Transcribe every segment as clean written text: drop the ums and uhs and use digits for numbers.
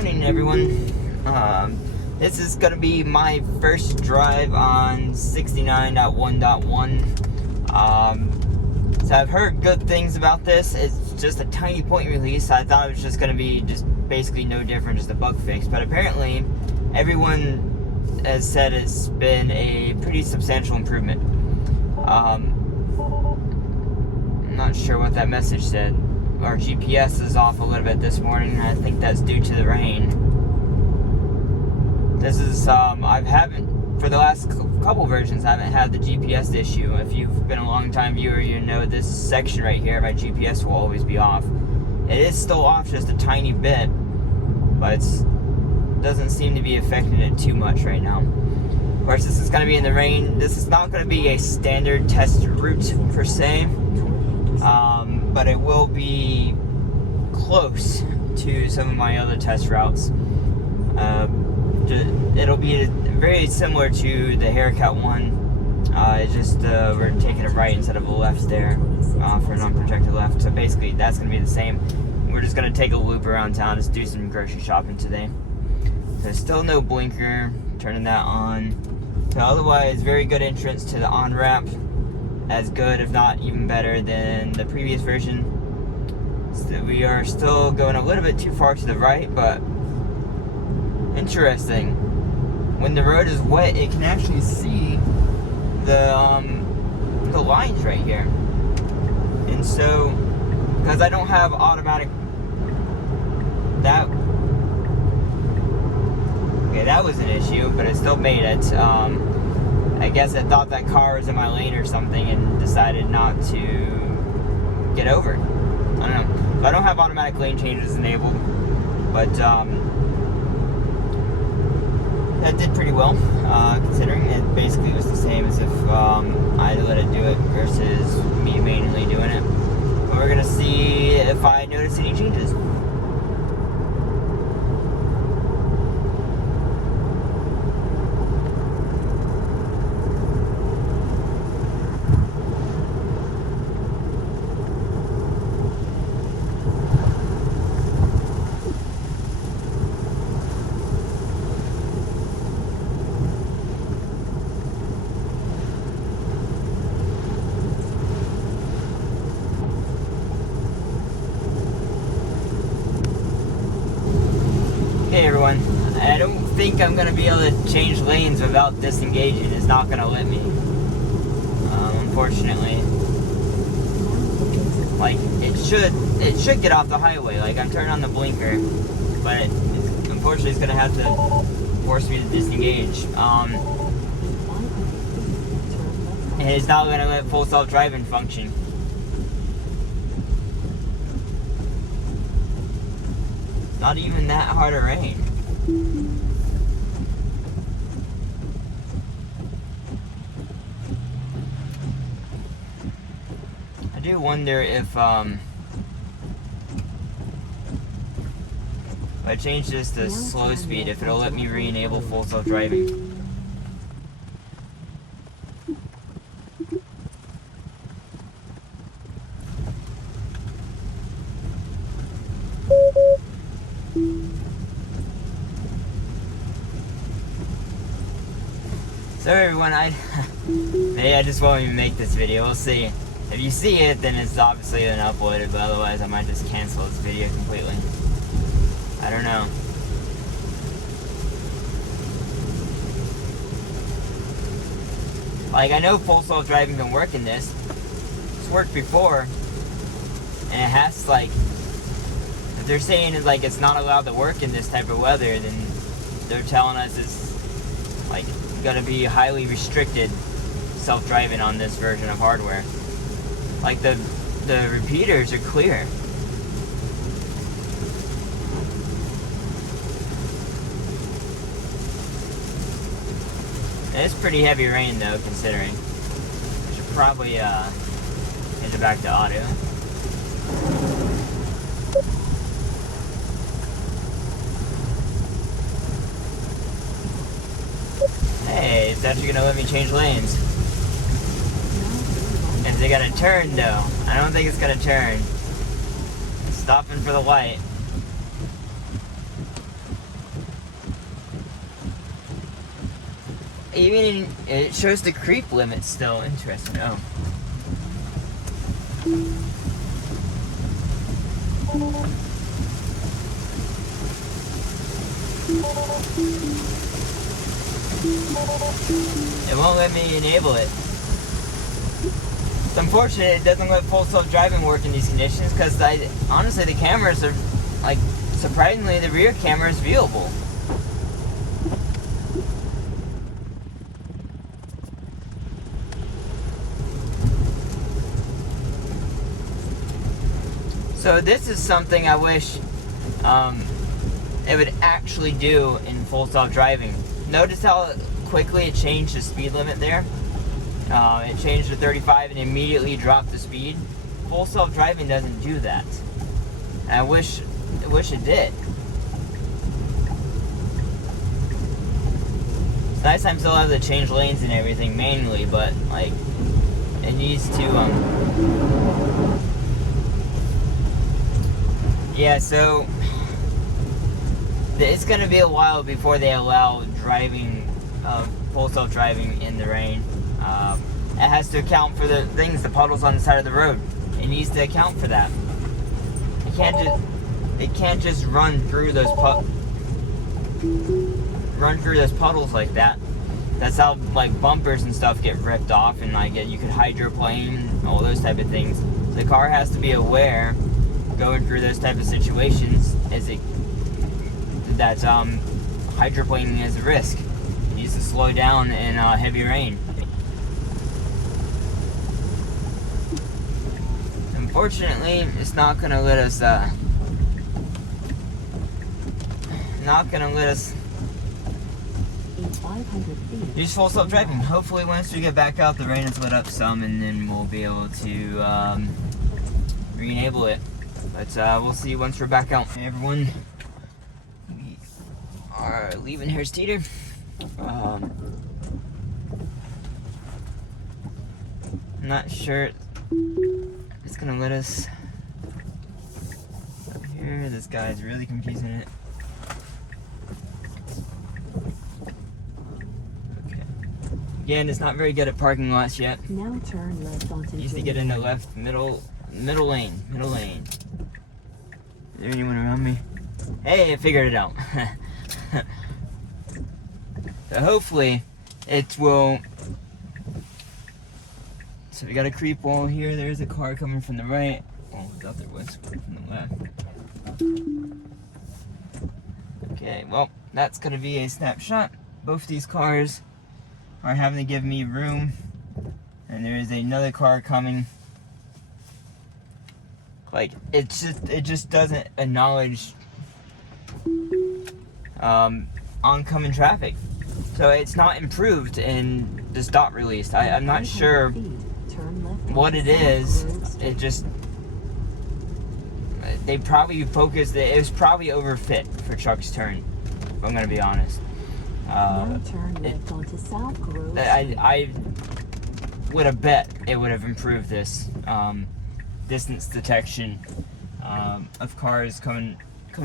morning, everyone. This is going to be my first drive on 69.1.1. So I've heard good things about this. It's just a tiny point release. I thought it was just going to be just basically no different, just a bug fix. But apparently, everyone has said it's been a pretty substantial improvement. I'm not sure what that message said. Our GPS is off a little bit this morning, and I think that's due to the rain. This is, for the last couple versions, I haven't had the GPS issue. If you've been a long time viewer, you know this section right here, my GPS will always be off. It is still off just a tiny bit, but it doesn't seem to be affecting it too much right now. Of course, this is going to be in the rain. This is not going to be a standard test route per se. But it will be close to some of my other test routes. It'll be very similar to the haircut one. It's just we're taking a right instead of a left there for an unprotected left. So basically, that's going to be the same. We're just going to take a loop around town, just do some grocery shopping today. There's still no blinker. Turning that on. So otherwise, very good entrance to the on-ramp. As good, if not even better, than the previous version. So we are still going a little bit too far to the right, but interesting. When the road is wet, it can actually see the lines right here. And so, because I don't have automatic, that was an issue, but it still made it. I guess it thought that car was in my lane or something and decided not to get over. I don't know. So I don't have automatic lane changes enabled, but that did pretty well, considering it basically was the same as if I let it do it versus me manually doing it. But we're gonna see if I notice any changes. Hey everyone, I don't think I'm going to be able to change lanes without disengaging. It's not going to let me, unfortunately. Like, it should get off the highway. Like, I'm turning on the blinker, but unfortunately it's going to have to force me to disengage. And it's not going to let full self-driving function. Not even that hard of rain. I do wonder if I change this to slow speed, if it'll let me re-enable full self-driving. So everyone, maybe I just won't even make this video, we'll see. If you see it, then it's obviously been uploaded, but otherwise I might just cancel this video completely. I don't know. Like, I know full self-driving can work in this. It's worked before. And it has, like, if they're saying it's like it's not allowed to work in this type of weather, then they're telling us it's, like, going to be highly restricted self-driving on this version of hardware. Like, the repeaters are clear. It's pretty heavy rain though, considering. I should probably hit it back to auto. Hey, it's actually gonna let me change lanes. Is it gonna turn though? I don't think it's gonna turn. It's stopping for the light. even it shows the creep limit still. Interesting. Oh. It won't let me enable it. It's unfortunate it doesn't let full self-driving work in these conditions, because honestly the cameras are, like, surprisingly the rear camera is viewable. So this is something I wish it would actually do in full self-driving. Notice how quickly it changed the speed limit there? It changed to 35 and immediately dropped the speed. Full self-driving doesn't do that. And I wish it did. It's nice I'm still able to change lanes and everything manually, but like it needs to yeah, so it's gonna be a while before they allow driving, full self-driving in the rain. It has to account for the things, the puddles on the side of the road. It needs to account for that. It can't just run through those puddles like that. That's how like bumpers and stuff get ripped off, and like you could hydroplane, all those type of things. So the car has to be aware going through those type of situations that hydroplaning is a risk. It needs to slow down in heavy rain. Unfortunately, it's not gonna let us use full self-driving. Hopefully once we get back out, the rain has let up some, and then we'll be able to re-enable it. But we'll see once we're back out. Hey everyone, we are leaving Harris Teeter. I'm not sure it's gonna let us up here. This guy's really confusing it. Okay. Again, it's not very good at parking lots yet. Now turn left onto Needs to get in the left middle lane. Is there anyone around me? Hey, I figured it out. So hopefully it will. So we got a creep wall here. There's a car coming from the right. Oh, I thought there was one from the left. Okay, well, that's gonna be a snapshot. Both these cars are having to give me room, and there is another car coming. Like, it just doesn't acknowledge oncoming traffic. So it's not improved in the stop release. I'm not sure what it is. It just, they probably focused, it was probably overfit for Chuck's turn, if I'm gonna be honest. I would have bet it would have improved this. Distance detection of cars coming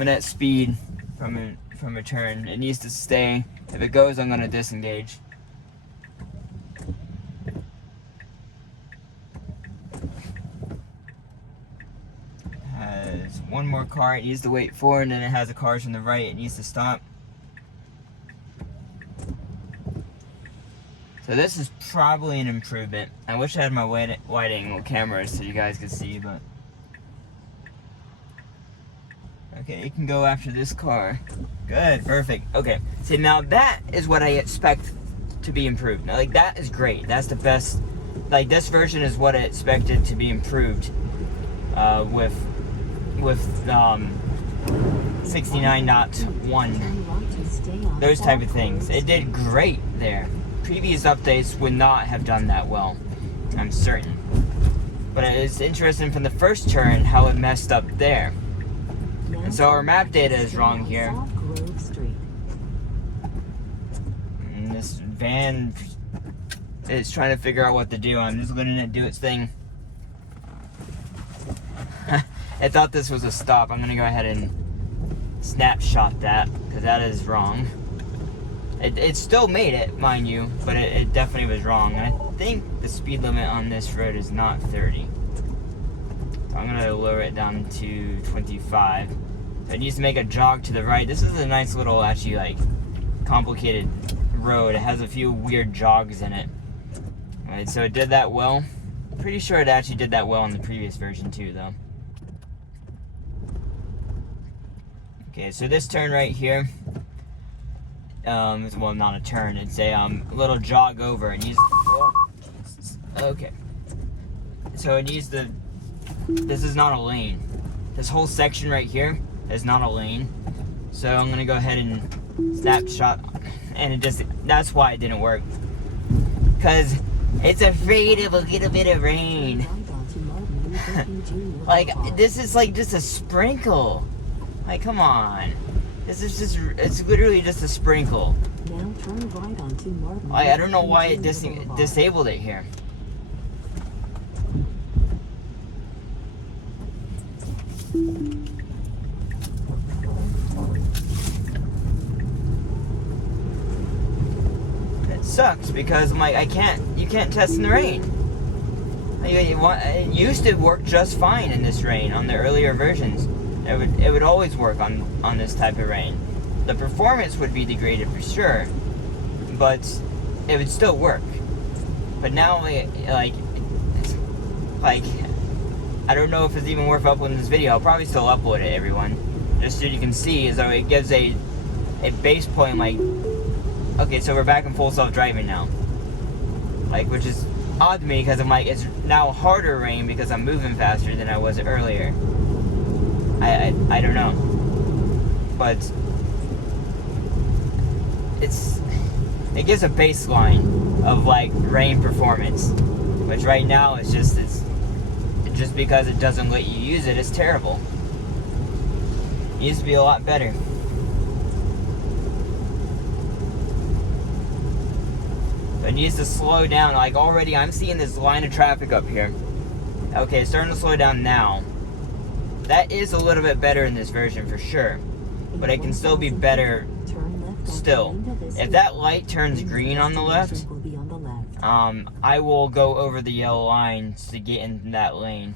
at speed from a turn. It needs to stay. If it goes, I'm gonna disengage. Has one more car it needs to wait for, and then it has the cars from the right it needs to stop. So this is probably an improvement. I wish I had my wide angle camera so you guys could see, but okay, you can go after this car. Good, perfect. Okay, so now that is what I expect to be improved. Now, like, that is great. That's the best. Like, this version is what I expected to be improved with 69.1. Those type of things. It did great there. Previous updates would not have done that well, I'm certain. But it's interesting from the first turn how it messed up there. And so our map data is wrong here. And this van is trying to figure out what to do. I'm just letting it do its thing. I thought this was a stop. I'm gonna go ahead and snapshot that, because that is wrong. It still made it, mind you, but it definitely was wrong. And I think the speed limit on this road is not 30. So I'm gonna lower it down to 25. So it needs to make a jog to the right. This is a nice little, actually, like, complicated road. It has a few weird jogs in it. Alright, so it did that well. Pretty sure it actually did that well in the previous version too, though. Okay, so this turn right here, well, not a turn, it's a little jog over. It needs, okay. So it needs to, this is not a lane. This whole section right here is not a lane. So I'm gonna go ahead and snapshot, and it just, that's why it didn't work. Cause it's afraid of a little bit of rain. Like, this is like just a sprinkle. Like, come on. This is just, it's literally just a sprinkle. Now turn right onto Martin. Like, I don't know why it disabled it here. It sucks because I'm like, you can't test in the rain. It used to work just fine in this rain on the earlier versions. It would always work on this type of rain. The performance would be degraded for sure, but it would still work. But now, like I don't know if it's even worth uploading this video. I'll probably still upload it, everyone, just so you can see. As though it gives a base point, like, okay, so we're back in full self-driving now, like, which is odd to me because I'm like, it's now harder rain because I'm moving faster than I was earlier. I don't know, but it gives a baseline of like rain performance, which right now it's just because it doesn't let you use it, it's terrible. It used to be a lot better. But it needs to slow down. Like, already I'm seeing this line of traffic up here. Okay, it's starting to slow down now. That is a little bit better in this version for sure, but it can still be better still. If that light turns green on the left, I will go over the yellow line to get in that lane.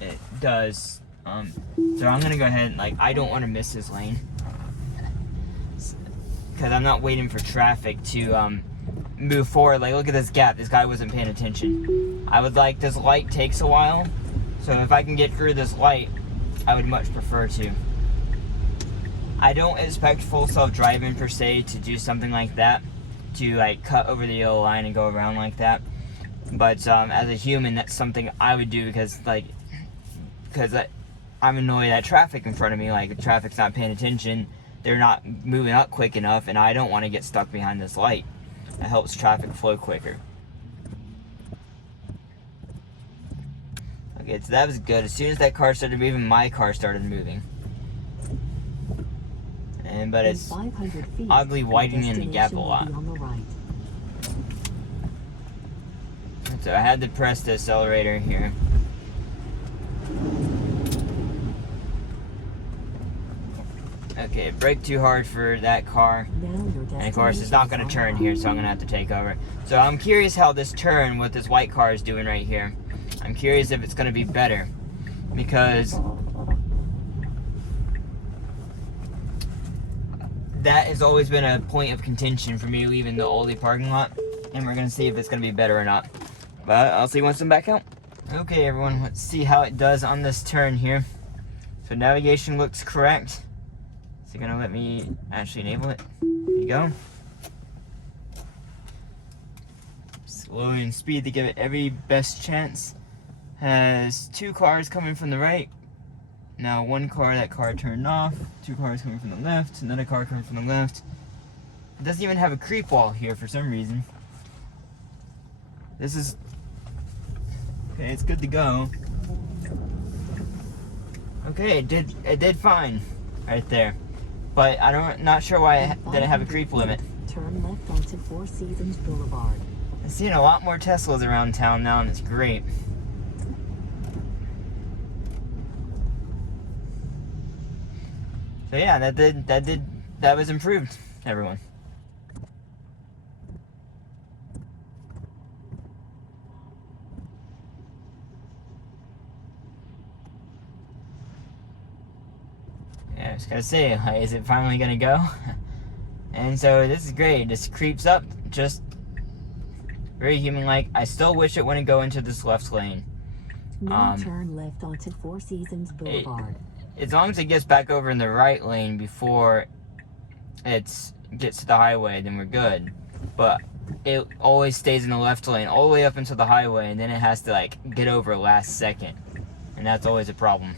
It does. So I'm gonna go ahead and, like, I don't want to miss this lane because I'm not waiting for traffic to move forward. Like, look at this gap. This guy wasn't paying attention. I would like, this light takes a while. So if I can get through this light, I would much prefer to. I don't expect full self-driving per se to do something like that, to like cut over the yellow line and go around like that. But as a human, that's something I would do because I'm annoyed at traffic in front of me. Like, the traffic's not paying attention, they're not moving up quick enough, and I don't want to get stuck behind this light. It helps traffic flow quicker. Okay, so that was good. As soon as that car started moving, my car started moving. But it's oddly widening the gap a lot. So I had to press the accelerator here. Okay, brake too hard for that car. And of course, it's not going to turn here, so I'm going to have to take over. So I'm curious how this turn, what this white car is doing right here. I'm curious if it's going to be better, because that has always been a point of contention for me leaving the Aldi parking lot, and we're going to see if it's going to be better or not. But I'll see once I'm back out. Okay, everyone, let's see how it does on this turn here. So navigation looks correct. Is it going to let me actually enable it? There you go. Slowing speed to give it every best chance. Has two cars coming from the right. Now one car, that car turned off. Two cars coming from the left. Another car coming from the left. It doesn't even have a creep wall here for some reason. This is... okay, it's good to go. Okay, it did fine right there. But not sure why it didn't have a creep limit. Turn left onto Four Seasons Boulevard. I'm seeing a lot more Teslas around town now, and it's great. So yeah, that was improved, everyone. was gonna say, like, is it finally gonna go? And so this is great. It just creeps up, just very human-like. I still wish it wouldn't go into this left lane. Now turn left onto Four Seasons Boulevard. As long as it gets back over in the right lane before it gets to the highway, then we're good. But it always stays in the left lane all the way up into the highway, and then it has to like get over last second, and that's always a problem.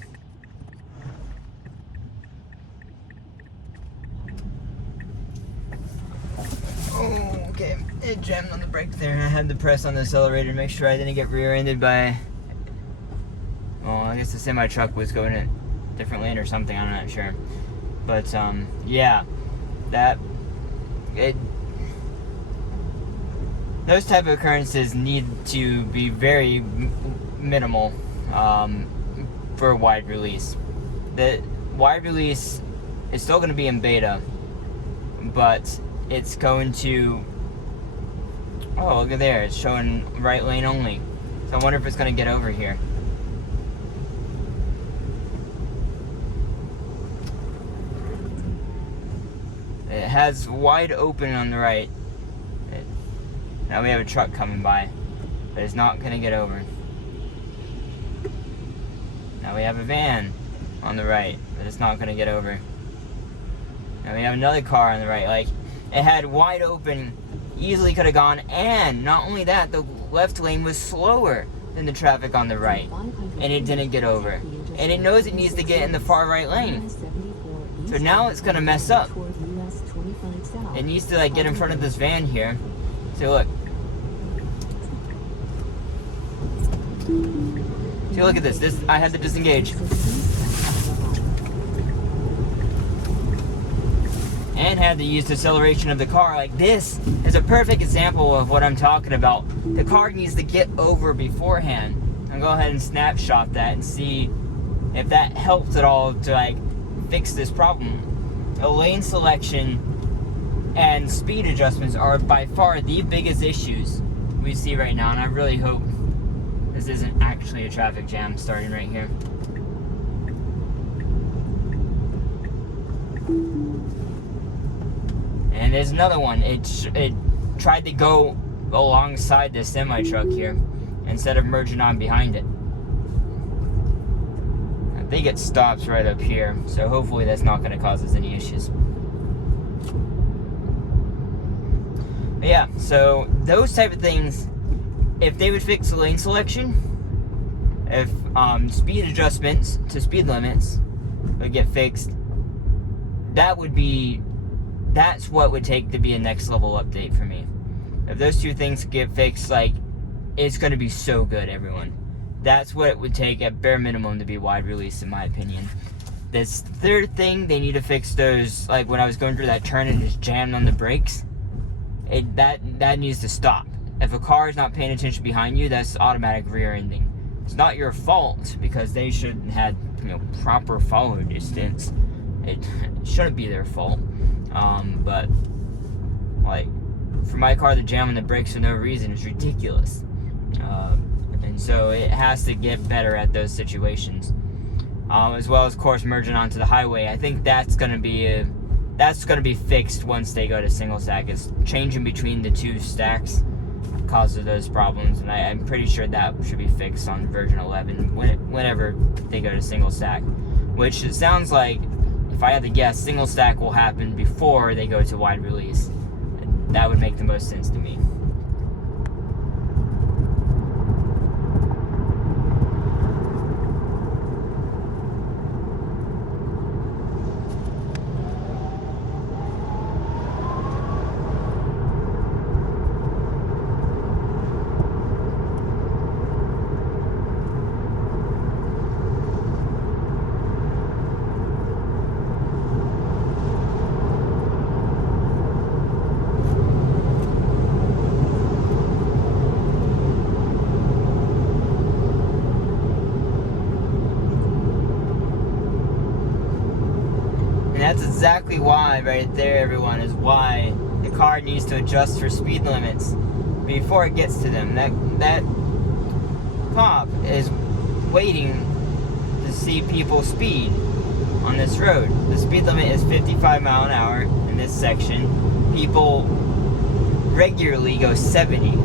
Oh, okay, it jammed on the brake there, and I had to press on the accelerator to make sure I didn't get rear-ended by, well, I guess the semi-truck was going in a different lane or something, I'm not sure. But, yeah, those type of occurrences need to be very minimal for a wide release. The wide release is still going to be in beta, but it's going to, oh, look at there, it's showing right lane only. So I wonder if it's going to get over here. It has wide open on the right. Now we have a truck coming by, but it's not going to get over. Now we have a van on the right, but it's not going to get over. Now we have another car on the right. Like, it had wide open, easily could have gone, and not only that, the left lane was slower than the traffic on the right, and it didn't get over. And it knows it needs to get in the far right lane. So now it's going to mess up. It needs to like get in front of this van here. So look. See, look at this. I had to disengage. And had to use the acceleration of the car. Like, this is a perfect example of what I'm talking about. The car needs to get over beforehand. I'll go ahead and snapshot that and see if that helps at all to like fix this problem. A lane selection and speed adjustments are by far the biggest issues we see right now, and I really hope this isn't actually a traffic jam starting right here. And there's another one. It tried to go alongside this semi-truck here instead of merging on behind it. I think it stops right up here, so hopefully that's not going to cause us any issues. But yeah, so those type of things, if they would fix the lane selection, if speed adjustments to speed limits would get fixed, that's what would take to be a next level update for me. If those two things get fixed, like, it's going to be so good, everyone. That's what it would take at bare minimum to be wide release, in my opinion. This third thing, they need to fix those, like when I was going through that turn and just jammed on the brakes. That needs to stop. If a car is not paying attention behind you, that's automatic rear ending. It's not your fault because they should have had, proper follow distance. It shouldn't be their fault. But like for my car to jam on the brakes for no reason is ridiculous. And so it has to get better at those situations. As well as, of course, merging onto the highway. I think that's gonna be fixed once they go to single stack. Is changing between the two stacks causes those problems, and I'm pretty sure that should be fixed on version 11 whenever they go to single stack. Which it sounds like, if I had to guess, single stack will happen before they go to wide release. That would make the most sense to me. That's exactly why, right there, everyone, is why the car needs to adjust for speed limits before it gets to them. That cop is waiting to see people speed, on this road. The speed limit is 55 mile an hour in this section. People regularly go 70,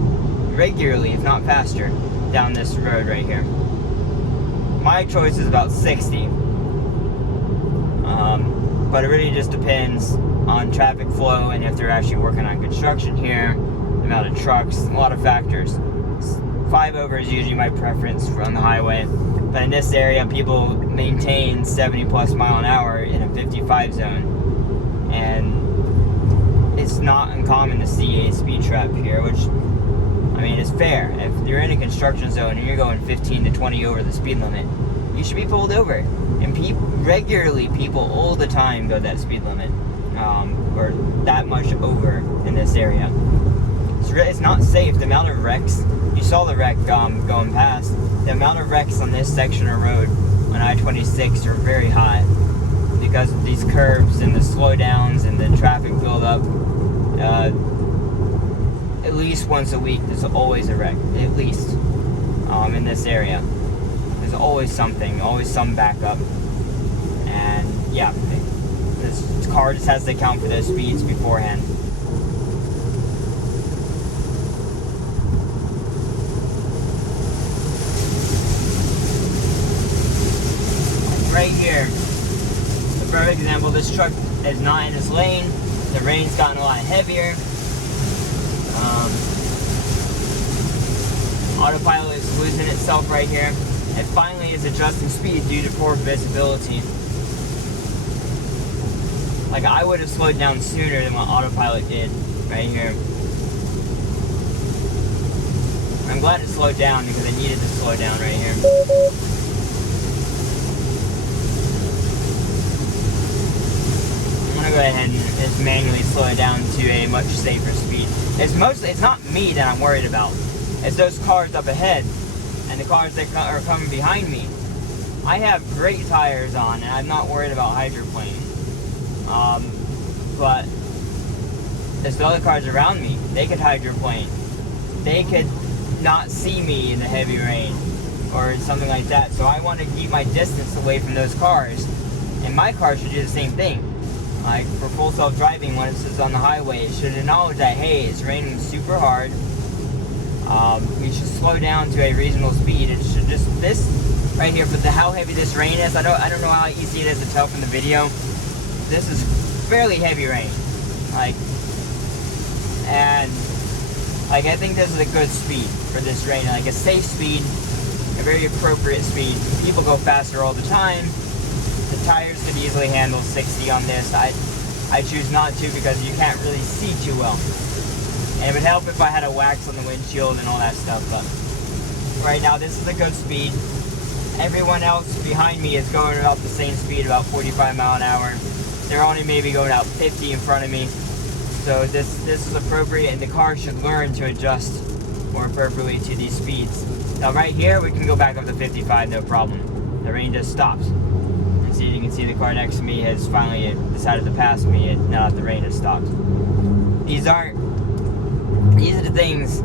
regularly, if not faster, down this road right here. My choice is about 60. But it really just depends on traffic flow and if they're actually working on construction here, the amount of trucks, a lot of factors. 5 over is usually my preference on the highway, but in this area people maintain 70 plus mile an hour in a 55 zone, and it's not uncommon to see a speed trap here, which, I mean, is fair. If you're in a construction zone and you're going 15 to 20 over the speed limit, you should be pulled over. And regularly people all the time go that speed limit, or that much over in this area. It's not safe. The amount of wrecks, you saw the wreck going past, the amount of wrecks on this section of road on I-26 are very high because of these curves and the slowdowns and the traffic buildup. At least once a week there's always a wreck, at least, in this area. There's always something, always some backup. And yeah, this car just has to account for those speeds beforehand. Right here, the perfect example, this truck is not in his lane. The rain's gotten a lot heavier. Autopilot is losing itself right here. It finally is adjusting speed due to poor visibility. Like, I would have slowed down sooner than what autopilot did right here. I'm glad it slowed down because I needed to slow down right here. I'm gonna go ahead and just manually slow it down to a much safer speed. It's not me that I'm worried about. It's those cars up ahead and the cars that are coming behind me. I have great tires on and I'm not worried about hydroplaning. But there's the other cars around me. They could hydroplane. They could not see me in the heavy rain or something like that. So I want to keep my distance away from those cars. And my car should do the same thing. Like, for full self-driving, when it's on the highway, it should acknowledge that, hey, it's raining super hard. We should slow down to a reasonable speed. It should just, this right here, for how heavy this rain is, I don't know how easy it is to tell from the video. This is fairly heavy rain. I think this is a good speed for this rain. Like, a safe speed, a very appropriate speed. People go faster all the time. The tires could easily handle 60 on this. I choose not to because you can't really see too well. And it would help if I had a wax on the windshield and all that stuff, but right now this is a good speed. Everyone else behind me is going about the same speed, about 45 mile an hour. They're only maybe going out 50 in front of me. So this is appropriate, and the car should learn to adjust more appropriately to these speeds. Now right here, we can go back up to 55, no problem. The rain just stops. And see, you can see the car next to me has finally decided to pass me, and now the rain has stopped. These are the things,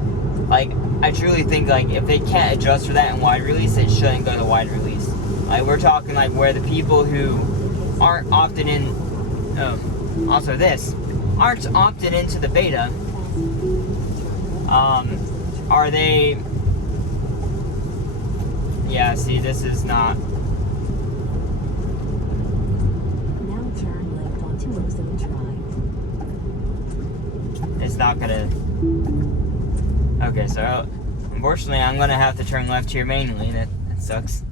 like, I truly think, like, if they can't adjust for that in wide release, it shouldn't go to wide release. Like, we're talking, like, where the people who aren't opted in, also this, aren't opted into the beta, are they, yeah, see, this is not, Now turn left onto Ozone Drive. it's not gonna, okay, so, unfortunately, I'm gonna have to turn left here manually. That sucks.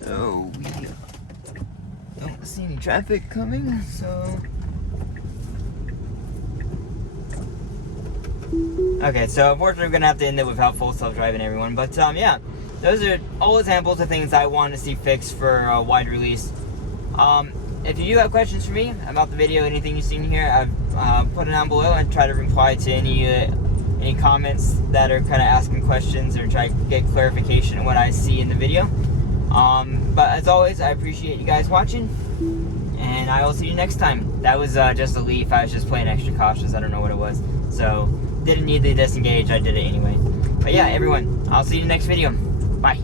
So we don't see any traffic coming, so. Okay, so unfortunately we're gonna have to end it without full self-driving, everyone. But yeah, those are all examples of things I want to see fixed for wide release. If you do have questions for me about the video, anything you've seen here, I've put it down below and try to reply to any comments that are kind of asking questions or try to get clarification on what I see in the video. But as always, I appreciate you guys watching, and I will see you next time. That was just a leaf. I was just playing extra cautious. I don't know what it was. So, didn't need to disengage. I did it anyway. But yeah, everyone, I'll see you in the next video. Bye.